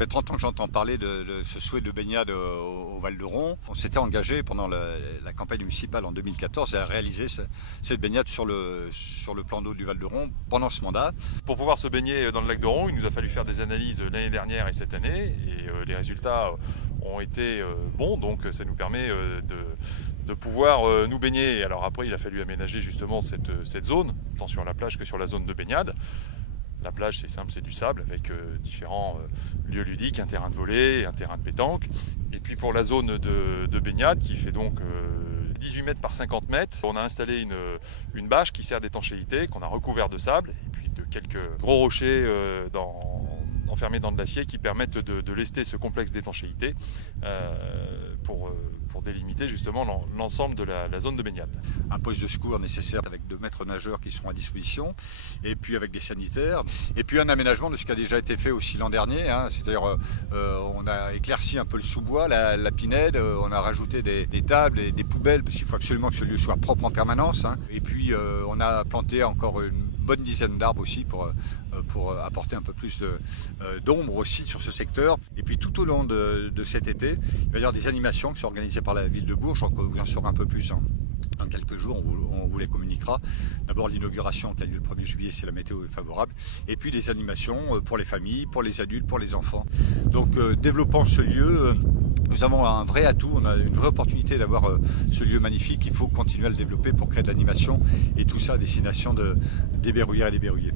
fait 30 ans que j'entends parler de ce souhait de baignade au Val-de-Ron. On s'était engagé pendant la campagne municipale en 2014 à réaliser cette baignade sur le plan d'eau du Val-de-Ron pendant ce mandat. Pour pouvoir se baigner dans le lac de Ron, il nous a fallu faire des analyses l'année dernière et cette année, et les résultats ont été bons, donc ça nous permet de pouvoir nous baigner. Alors après, il a fallu aménager justement cette zone, tant sur la plage que sur la zone de baignade. La plage, c'est simple, c'est du sable avec différents lieux ludiques, un terrain de volley, un terrain de pétanque. Et puis pour la zone de baignade, qui fait donc 18 mètres par 50 mètres, on a installé une bâche qui sert d'étanchéité, qu'on a recouvert de sable, et puis de quelques gros rochers enfermés dans de l'acier qui permettent de lester ce complexe d'étanchéité pour délimiter justement l'ensemble de la zone de baignade. Un poste de secours nécessaire avec 2 maîtres nageurs qui sont à disposition, et puis avec des sanitaires, et puis un aménagement de ce qui a déjà été fait aussi l'an dernier, hein, c'est-à-dire on a éclairci un peu le sous-bois, la pinède, on a rajouté des tables et des poubelles, parce qu'il faut absolument que ce lieu soit propre en permanence, hein. Et puis on a planté encore une bonne dizaine d'arbres aussi pour apporter un peu plus d'ombre aussi sur ce secteur. Et puis tout au long de cet été, il va y avoir des animations qui sont organisées par la ville de Bourges. Vous en saurez un peu plus dans quelques jours, on vous les communiquera. D'abord l'inauguration qui a lieu le 1er juillet si la météo est favorable, et puis des animations pour les familles, pour les adultes, pour les enfants. Donc développant ce lieu, nous avons un vrai atout, on a une vraie opportunité d'avoir ce lieu magnifique. Il faut continuer à le développer pour créer de l'animation, et tout ça à destination des berruyères et des berruyers.